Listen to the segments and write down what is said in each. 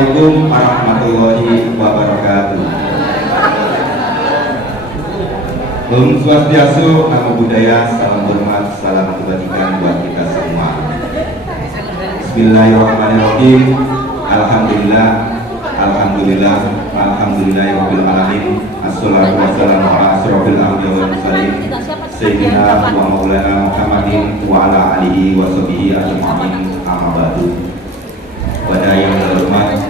Assalamualaikum warahmatullahi wabarakatuh. Om Swastiastu, Namo Buddhaya, salam hormat, salam kebajikan buat kita semua. Bismillahirrahmanirrahim. Alhamdulillah, alhamdulillah, alhamdulillahirabbil alamin. Assalatu wassalamu ala asyrofil anbiya'i wal mursalin sayyidina wa maulana Muhammadin wa ala alihi wa sahbihi ajma'in. Amma ba'du. Pada yang terhormat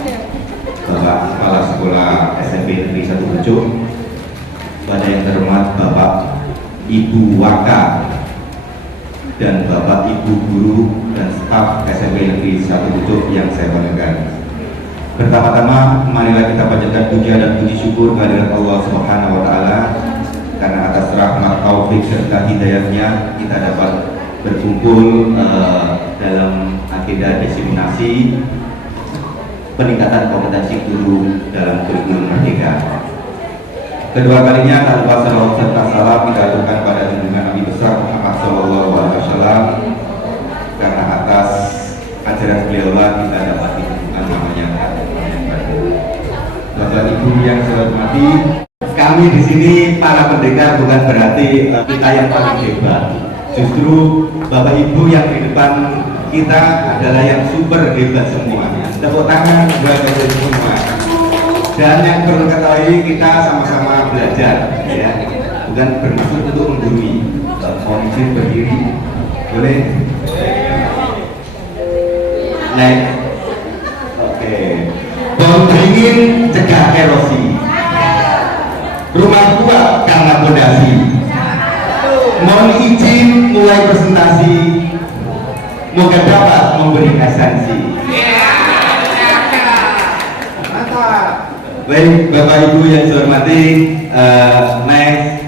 Bapak Kepala Sekolah SMP Negeri 1 Pucuk, pada yang terhormat Bapak Ibu Waka dan Bapak Ibu Guru dan staf SMP Negeri 1 Pucuk yang saya banggakan. Pertama-tama marilah kita panjatkan puja dan puji syukur kehadirat Allah Subhanahu wa taala karena atas rahmat taufik serta hidayahnya kita dapat berkumpul dalam agenda diseminasi peningkatan kompetensi guru dalam kurikulum Merdeka. Kedua kalinya tanpa salawat serta salam kita aturkan pada junjungan Nabi besar Muhammad Sallallahu Alaihi Wasallam, karena atas ajaran beliau kita dapat ditentukan namanya. Bapak Ibu yang saya hormati, kami di sini para pendekar bukan berarti kita yang paling hebat. Justru Bapak Ibu yang di depan kita adalah yang super hebat semuanya. Tepuk tangan buat kita semua. Dan yang perlu ketahui, kita sama-sama belajar, ya, bukan bermaksud untuk menggurui. Mohon izin berdiri, boleh? Naik. Oke. Bom dingin cegah erosi. Rumah tua karena pondasi. Mohon izin mulai presentasi. Moga dapat memberi esensi. Baik, Bapak Ibu yang saya hormati, next.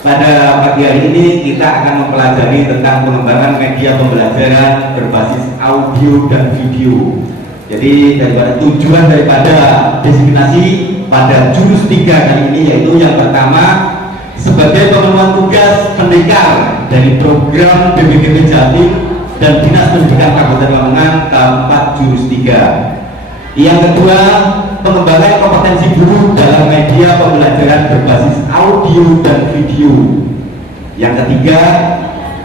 Pada pagi hari ini kita akan mempelajari tentang pengembangan media pembelajaran berbasis audio dan video. Jadi tujuan daripada diseminasi pada jurus 3 kali ini yaitu yang pertama sebagai pemenuhan tugas pendekar dari program BPKP Jatim dan Dinas Pendidikan Kabupaten Lamongan keempat jurus 3. Yang kedua, pengembangan kompetensi guru dalam media pembelajaran berbasis audio dan video. Yang ketiga,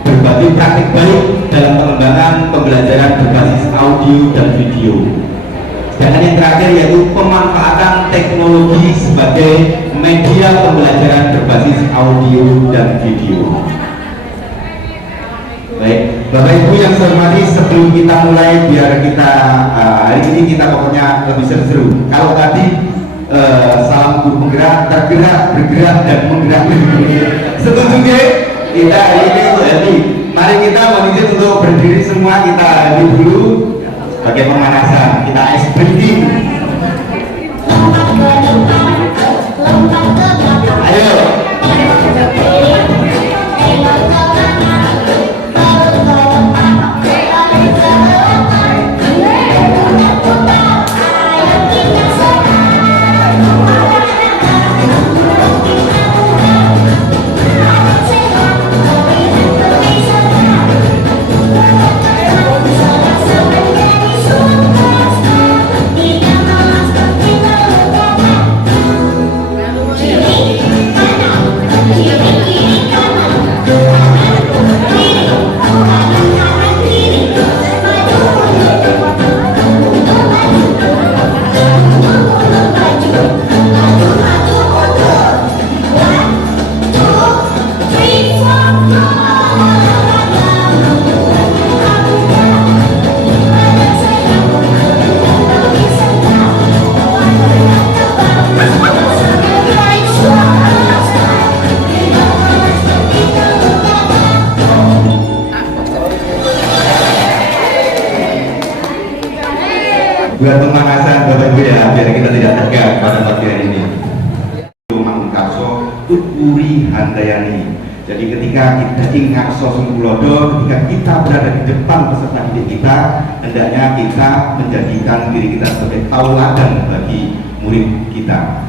berbagi praktik baik dalam pengembangan pembelajaran berbasis audio dan video. Dan yang terakhir yaitu pemanfaatan teknologi sebagai media pembelajaran berbasis audio dan video. Baik, Bapak Ibu yang saya hormati, sebelum kita mulai, biar kita hari ini kita pokoknya lebih seru-seru. Kalau tadi salam guru penggerak, tergerak, bergerak dan menggerak. Setuju nggih? Kita hari ini untuk happy. Mari kita mohon izin untuk berdiri semua, kita happy dulu sebagai pemanasan. Kita ice breathing. Ayo. Buat pemanasan Bapak Ibu ya, biar kita tidak tegang pada pagi hari ini. Mangkarso Tuturi Handayani. Jadi ketika kita ingat Sosungkulodo, ketika kita berada di depan peserta didik kita, hendaknya kita menjadikan diri kita sebagai tauladan bagi murid kita.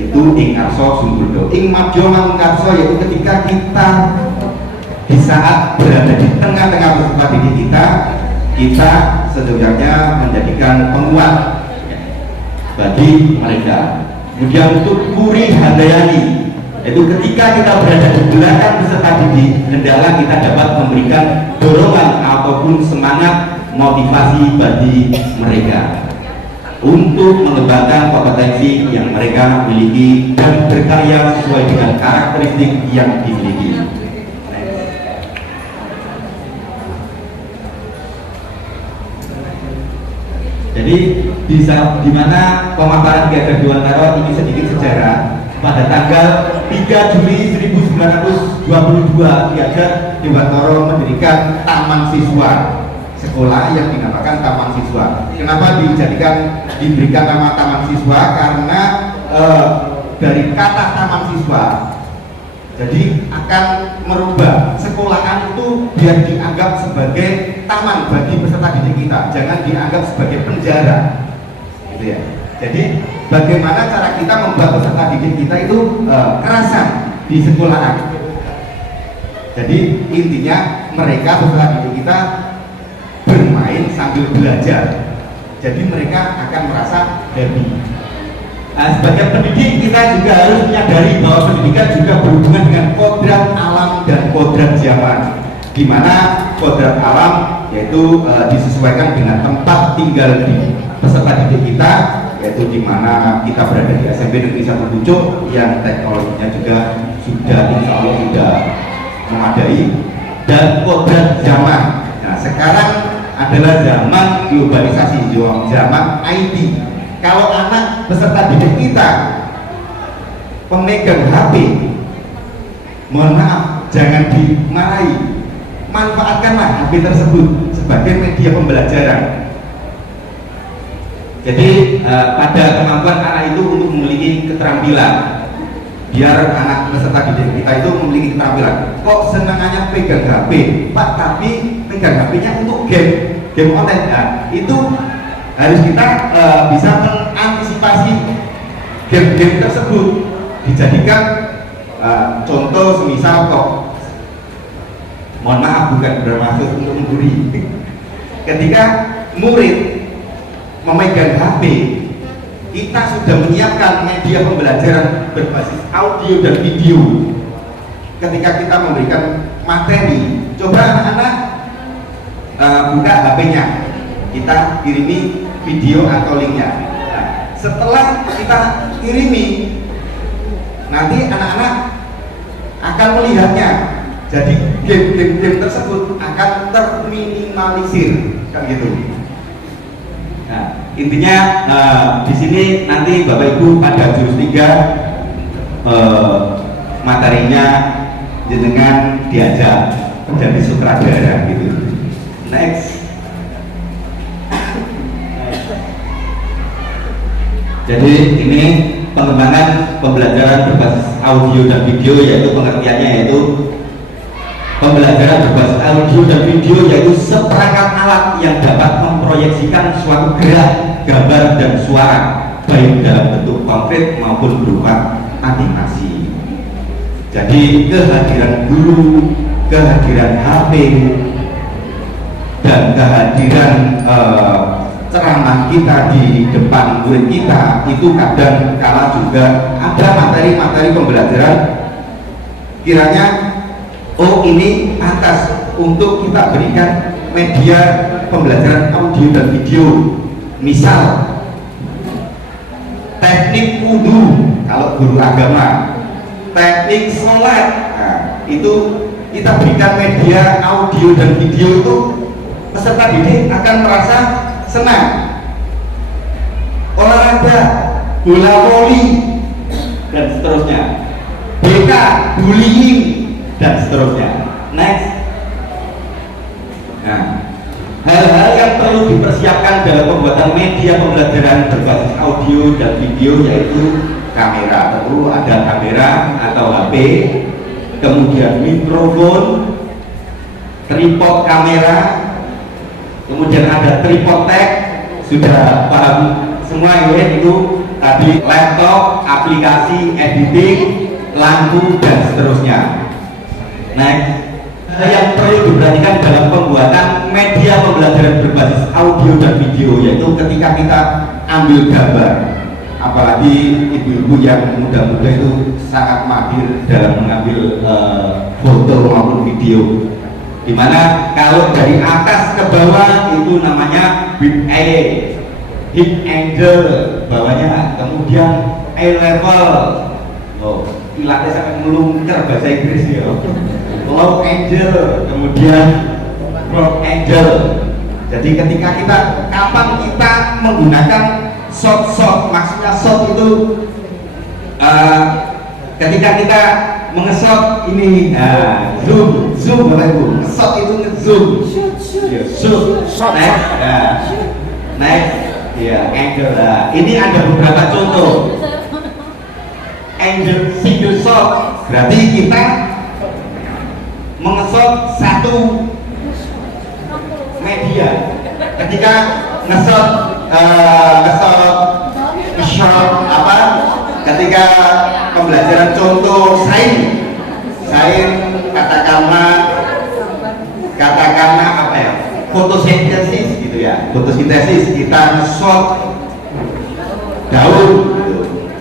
Itu ing arso sungkulodo. Ing madyo mangkarso yaitu ketika kita di saat berada di tengah-tengah peserta didik kita, kita sejujurnya menjadikan penguat bagi mereka. Kemudian untuk Puri Handayani, itu ketika kita berada di belakang peserta didik, hendaklah kita dapat memberikan dorongan ataupun semangat motivasi bagi mereka untuk mengembangkan kompetensi yang mereka miliki dan berkarya sesuai dengan karakteristik yang dimiliki. Jadi di mana pemaparan Ki Ageng Dewantara ini sedikit sejarah. Pada tanggal 3 Juli 1922 Ki Ageng Dewantara mendirikan Taman Siswa, sekolah yang dinamakan Taman Siswa. Kenapa diberikan nama Taman Siswa? Karena dari kata Taman Siswa, jadi akan merubah sekolahan itu biar dianggap sebagai taman bagi peserta didik kita, jangan dianggap sebagai penjara, gitu ya. Jadi bagaimana cara kita membuat peserta didik kita itu kerasan di sekolahan. Jadi intinya mereka peserta didik kita bermain sambil belajar, jadi mereka akan merasa happy. Nah, sebagai pendidik kita juga harus menyadari bahwa pendidikan juga berhubungan dengan kodrat alam dan kodrat zaman, di mana kodrat alam yaitu disesuaikan dengan tempat tinggal di peserta didik kita, yaitu di mana kita berada di SMP Negeri 1 Pucuk yang teknologinya juga sudah insya Allah sudah memadai, dan kodrat zaman. Nah, sekarang adalah zaman globalisasi, zaman IT. Kalau anak peserta didik kita pemegang HP, mohon maaf, jangan dimarahi, manfaatkanlah HP tersebut sebagai media pembelajaran. Jadi pada kemampuan anak itu untuk memiliki keterampilan, biar anak peserta didik kita itu memiliki keterampilan. Kok senangannya pegang HP, Pak, tapi pegang HP-nya untuk game online. Nah, itu harus kita bisa mengantisipasi game-game tersebut, dijadikan contoh semisal kok, mohon maaf bukan bermaksud untuk menggurui, ketika murid memegang HP, kita sudah menyiapkan media pembelajaran berbasis audio dan video. Ketika kita memberikan materi, coba anak-anak buka HP-nya, kita kirimi video atau linknya. Nah, setelah kita kirimi, nanti anak-anak akan melihatnya. Jadi game-game tersebut akan terminimalisir, kan gitu. Nah, intinya di sini nanti Bapak Ibu pada jurus 3 materinya jenengan diajak menjadi sutradara gitu. Next. Jadi ini pengembangan pembelajaran berbasis audio dan video, yaitu pengertiannya yaitu pembelajaran berbasis audio dan video yaitu seperangkat alat yang dapat memproyeksikan suatu gerak, gambar dan suara baik dalam bentuk konkret maupun berupa animasi. Jadi kehadiran guru, kehadiran HP dan kehadiran ceramah kita di depan murid kita itu kadang kala juga ada materi-materi pembelajaran kiranya oh ini pantas untuk kita berikan media pembelajaran audio dan video, misal teknik wudu kalau guru agama, teknik sholat, nah, itu kita berikan media audio dan video itu peserta didik akan merasa senang. Olahraga, bola voli dan seterusnya, BK, bullying dan seterusnya. Next. Nah, hal-hal yang perlu dipersiapkan dalam pembuatan media pembelajaran berbasis audio dan video yaitu kamera, tentu ada kamera atau HP, kemudian mikrofon, tripod kamera, kemudian ada tripod tag, sudah paham semua ya, itu tadi laptop, aplikasi editing, lampu dan seterusnya. Next. yang perlu diperhatikan dalam pembuatan media pembelajaran berbasis audio dan video, yaitu ketika kita ambil gambar, apalagi ibu-ibu yang muda-muda itu sangat mahir dalam mengambil foto maupun video, dimana kalau dari atas ke bawah itu namanya hip angle bawahnya, kemudian eye level, ilatnya sampai melungker bahasa Inggris ya, low angle, kemudian broad angle. Jadi ketika kita kapan kita menggunakan shot, maksudnya shot itu ketika kita mengesot ini, zoom Bapak Ibu, ngesot itu ngezoom, shoot, naik, ya angle. Nah, ini ada beberapa contoh. Angle single shot berarti kita mengesot satu media. Ketika ngesot apa? Ketika pembelajaran contoh sains katakanlah apa ya? Fotosintesis gitu ya. Fotosintesis kita ngesot daun.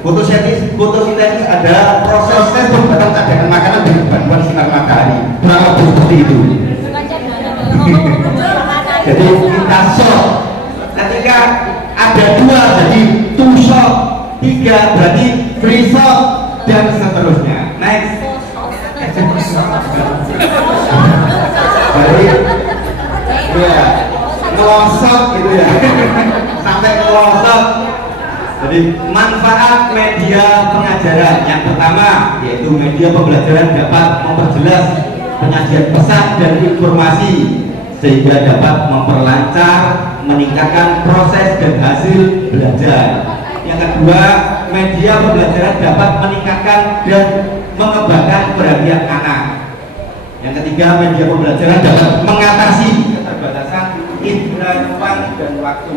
Fotosintesis adalah proses pembuatan cadangan makanan dari bantuan sinar matahari. Kurang lebih seperti itu. Jadi kita shot. Ketika ada 2 jadi 2 shot, 3 berarti 3 shot, dan seterusnya. Next. Jadi ya ngelosot gitu ya. Sampai ngelosot. Jadi manfaat media pengajaran yang pertama yaitu media pembelajaran dapat memperjelas penyajian pesan dan informasi sehingga dapat memperlancar, meningkatkan proses dan hasil belajar. Yang kedua, media pembelajaran dapat meningkatkan dan mengembangkan perhatian anak. Yang ketiga, media pembelajaran dapat mengatasi keterbatasan indera dan waktu.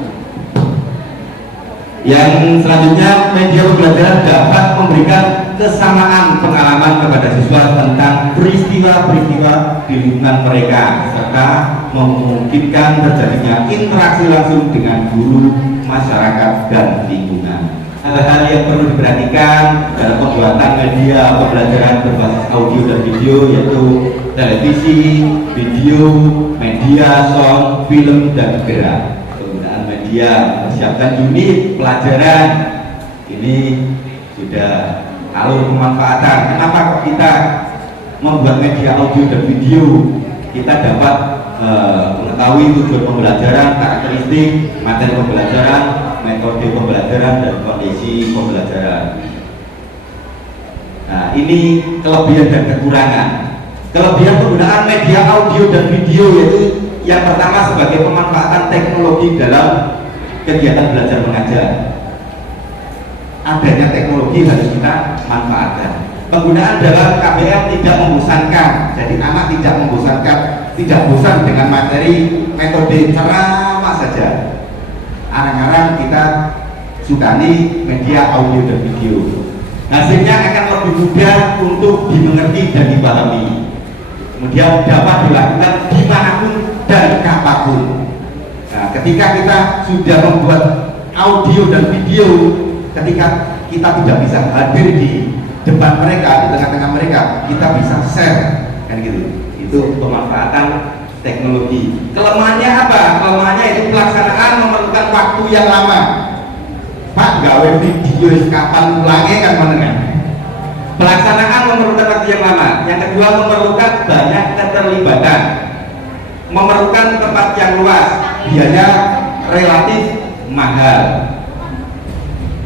Yang selanjutnya, media pembelajaran dapat memberikan kesamaan pengalaman kepada siswa tentang peristiwa-peristiwa di lingkungan mereka serta memungkinkan terjadinya interaksi langsung dengan guru, masyarakat, dan lingkungan. Hal-hal yang perlu diperhatikan dalam pembuatan media pembelajaran berbasis audio dan video yaitu televisi, video, media, sound, film, dan gerak. Media mempersiapkan unit pelajaran ini sudah alur pemanfaatan. Kenapa kok kita membuat media audio dan video? Kita dapat mengetahui tujuan pembelajaran, karakteristik, materi pembelajaran, metode pembelajaran, dan kondisi pembelajaran. Nah, ini kelebihan dan kekurangan. Kelebihan penggunaan media audio dan video yaitu yang pertama sebagai pemanfaatan teknologi dalam kegiatan belajar mengajar. Adanya teknologi harus kita manfaatkan. Penggunaan dalam KBM tidak membosankan, jadi anak tidak membosankan, tidak bosan dengan materi metode ceramah saja. Kadang-kadang kita sukani media audio dan video. Hasilnya akan lebih mudah untuk dimengerti dan dipahami. Kemudian dapat dilakukan dimanapun dan kapanpun. Nah, ketika kita sudah membuat audio dan video, ketika kita tidak bisa hadir di depan mereka, di tengah-tengah mereka, kita bisa share, kan gitu. Itu pemanfaatan teknologi. Kelemahannya apa? Kelemahannya itu pelaksanaan memerlukan waktu yang lama. Pak, gawe video kapan pulangnya kan menengah. Pelaksanaan memerlukan waktu yang lama. Yang kedua, memerlukan banyak keterlibatan, memerlukan tempat yang luas, biaya relatif mahal.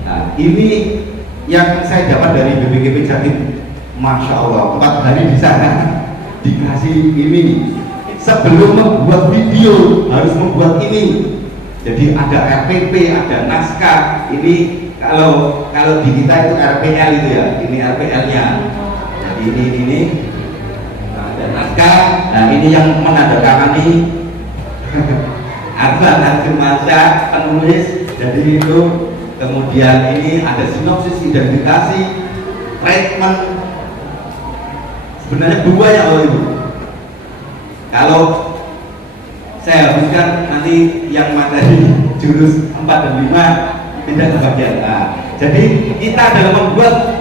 Nah, ini yang saya dapat dari BPKP Jatim. Masya Allah, 4 hari di sana dikasih ini. Sebelum membuat video harus membuat ini. Jadi ada RPP, ada naskah. Ini kalau di kita itu RPL itu ya. Ini RPL-nya. Jadi ini ada naskah. Nah, ini yang menandatangani Adnan Firmansyah penulis. Jadi itu kemudian ini ada sinopsis, identifikasi, treatment. Sebenarnya 2 ya Allah itu. Kalau saya habiskan nanti yang materi jurus 4 dan 5 tidak kebagian. Nah, jadi kita dalam membuat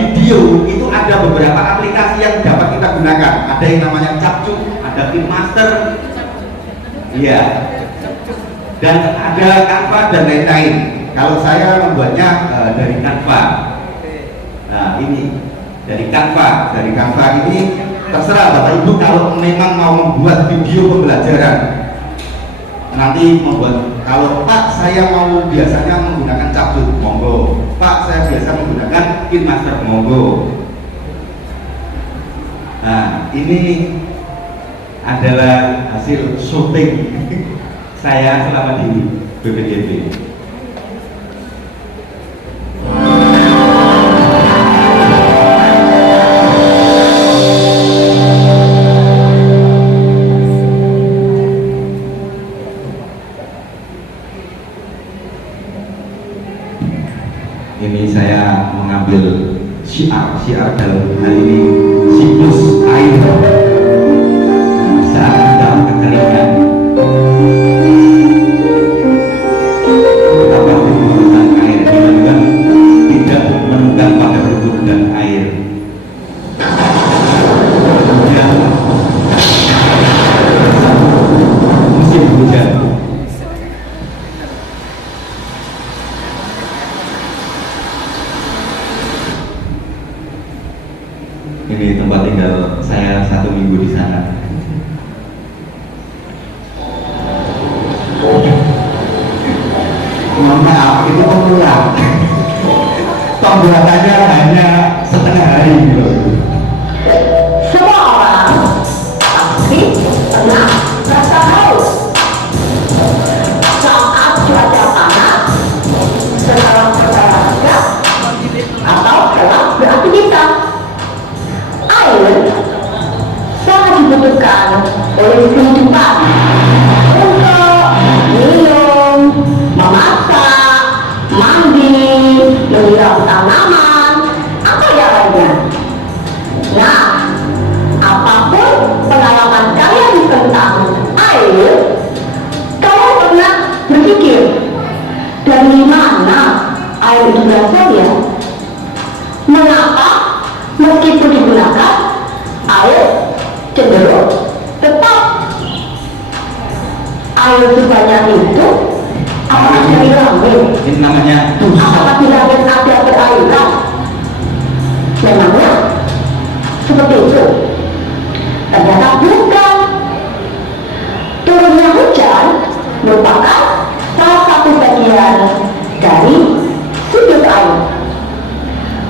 video itu ada beberapa aplikasi yang dapat kita gunakan. Ada yang namanya Capcut, ada KineMaster, iya, dan ada Canva dan lain-lain. Kalau saya membuatnya dari Canva. Nah, ini dari Canva. Dari Canva ini terserah Bapak Ibu kalau memang mau membuat video pembelajaran. Nanti membuat, kalau Pak saya mau biasanya menggunakan Capcut, monggo. Pak saya biasa menggunakan KineMaster, monggo. Nah, ini adalah hasil syuting saya selama di BPDB. Ini saya mengambil syiar dalam hal ini siklus air saat kita kekeringan. Betapa dibutuhkan air, dimana tidak menemukan pada rukun dan air. Kemudian musim hujan. Ini tempat tinggal saya 1 minggu di sana. Mohon maaf, itu pemula. Pembuatannya hanya setengah hari gitu. Semua orang pasti pernah rasa haus saat cuaca panas, setelah berolahraga atau setelah beraktivitas. Air sangat dibutuhkan oleh kehidupan untuk minum, memasak, mandi, menyiram tanaman, apa yang lainnya. Nah, apapun pengalaman kalian tentang air, kalian pernah berpikir dari mana air itu berasal ya? Mengapa meskipun digunakan, air cenderung tetap air sebanyak itu? Apakah dari langit? Ini namanya Apakah di langit ada perairan? Memangnya seperti itu? Ternyata bukan. Turunnya hujan merupakan salah satu bagian dari siklus air.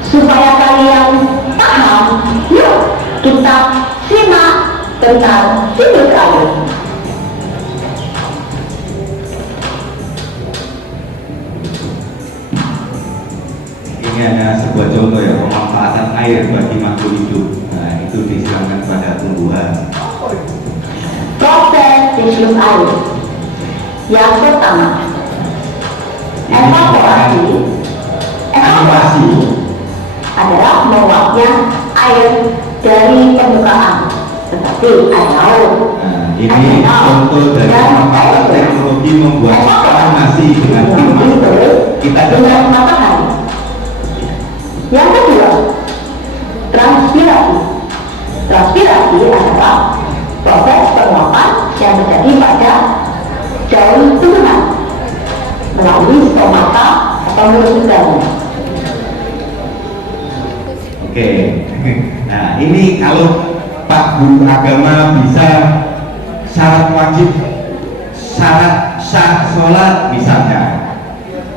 Supaya kalian paham, yuk kita simak tentang siklus air. ini hanya sebuah contoh ya, pemanfaatan air bagi makhluk hidup. Nah, itu disiramkan pada tumbuhan. Proses siklus air. Yang pertama, evaporasi. Evaporasi adalah menguapnya air dari permukaan, seperti air laut. Nah, ini contoh dari pemanfaatan teknologi membuat farmasi dengan kita dengan matahari. Yang kedua, transpirasi. Transpirasi adalah proses penguapan yang terjadi pada daun tumbuhan melalui stomata atau mulut udara. Oke. Nah, ini kalau Pak Guru Agama bisa syarat wajib, syarat sah sholat misalnya.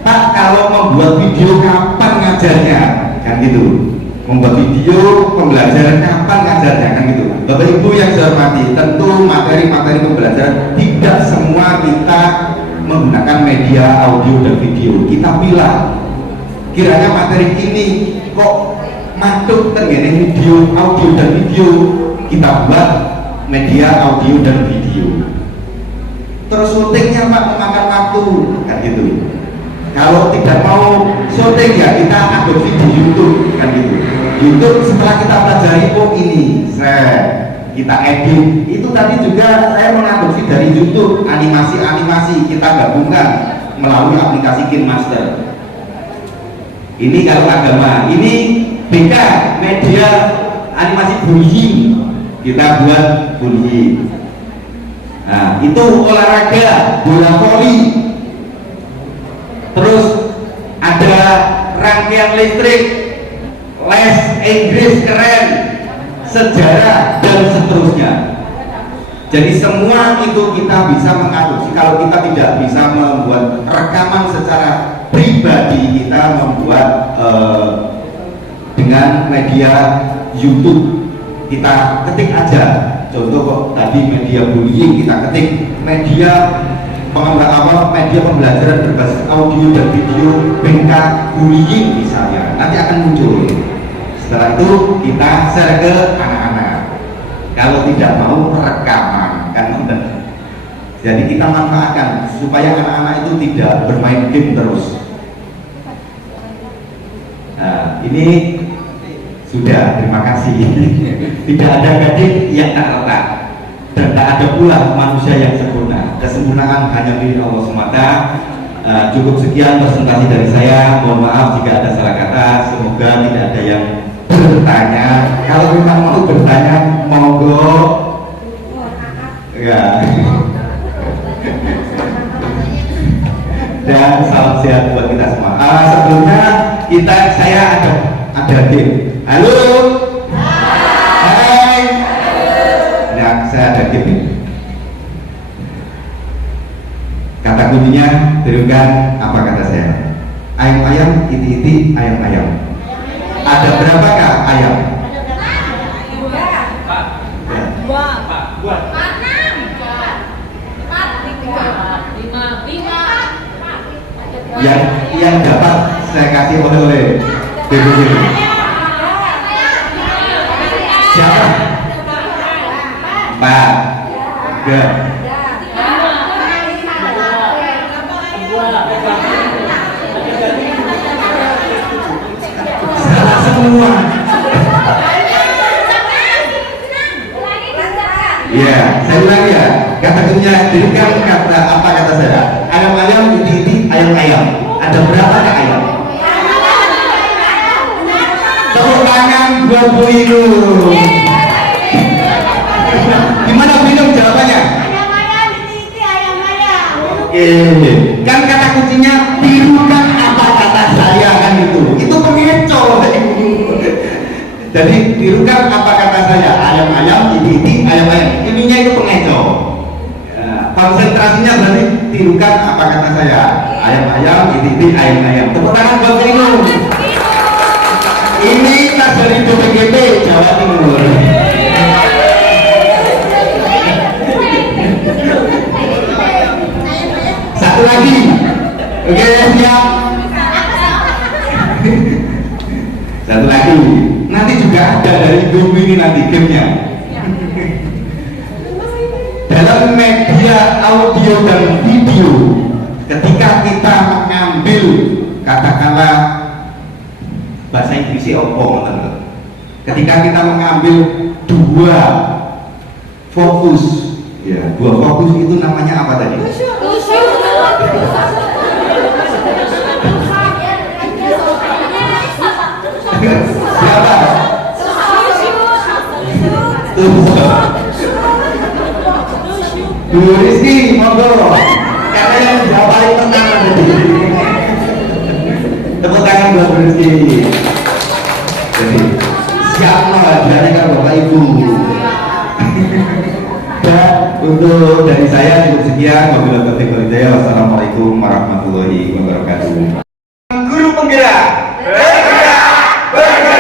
Pak, kalau membuat video kapan ngajarnya? Kan gitu. Membuat video pembelajaran kapan ngajarnya? Kan gitu. Bapak Ibu yang saya hormati, tentu materi-materi pembelajaran tidak semua kita menggunakan media audio dan video. Kita pilih. Kiranya materi ini kok masuk tenggene video, audio dan video, kita buat media audio dan video. Terus syutingnya Pak memakan waktu, kan gitu. Kalau tidak mau syuting ya kita upload video YouTube, kan gitu. YouTube setelah kita pelajari, oh ini, kita edit. Itu tadi juga saya mengadopsi dari YouTube, animasi-animasi kita gabungkan melalui aplikasi KineMaster. Ini kalau agama, ini BK media animasi bullying, kita buat bullying. Nah, itu olahraga bola voli. Terus ada rangkaian listrik, les Inggris keren, sejarah dan seterusnya. Jadi semua itu kita bisa mengadopsi. Kalau kita tidak bisa membuat rekaman secara pribadi, kita membuat dengan media YouTube. Kita ketik aja. Contoh kok tadi media bullying, kita ketik media media pembelajaran berbasis audio dan video BK bullying misalnya, nanti akan muncul. Setelah itu kita share ke anak-anak. Kalau tidak mau rekaman kan benar. Jadi kita manfaatkan supaya anak-anak itu tidak bermain game terus. Nah, ini sudah, terima kasih. Tidak ada gading yang tak retak dan tak ada pula manusia yang sempurna. Kesempurnaan hanya milik Allah semata. Cukup sekian presentasi dari saya. Mohon maaf jika ada salah kata. Semoga tidak ada yang bertanya. Kalau memang mau bertanya, monggo. Ya. Dan salam sehat buat kita semua. Sebelumnya saya ada game. Halo. Hai. Nah, saya ada game ini. Kata kuncinya tirukan apa kata saya? Ayam-ayam, iti-iti, ayam-ayam. Ada berapakah ayam? Yang dapat saya kasih oleh siapa? Pak. Enggak. Salah semua. Iya, saya ulang ya. Kata kuncinya dirikan kata apa kata saya? Ayam-ayam, iti-iti, ayam-ayam. Ada berapa ayam? Tepuk tangan buat Bu Inu. Gimana Bu Inu jawabannya? Ayam-ayam, iti-iti, ayam-ayam. Oke, kan kata kuncinya tirukan apa kata saya kan itu pengecoh. Jadi tirukan apa kata saya? Ayam-ayam, iti-iti, ayam-ayam. Ininya itu pengecoh. Konsentrasinya berarti tirukan apa kata saya? Ayam-ayam, iti-iti, ayam-ayam. Tepuk tangan buat Bu Inu. Ini tas dari BPGT Jawa Timur. Satu lagi. Oke, siap. Satu lagi. Nanti juga ada dari Ibu ini nanti gamenya. Dalam media audio dan video, ketika kita mengambil katakanlah bahasa Inggris opo, ketika kita mengambil dua fokus, ya dua fokus itu namanya apa tadi? Siapa? Bu Rizky, monggo. Karena yang jawab paling tenang tadi. Tepuk tangan buat Bu Rizky. Jadi siap menghadiri kan Bapak Ibu. Dan untuk dari saya cukup sekian. Wabillahi taufiq wal hidayah. Wassalamualaikum warahmatullahi wabarakatuh. Guru penggerak. Bergerak.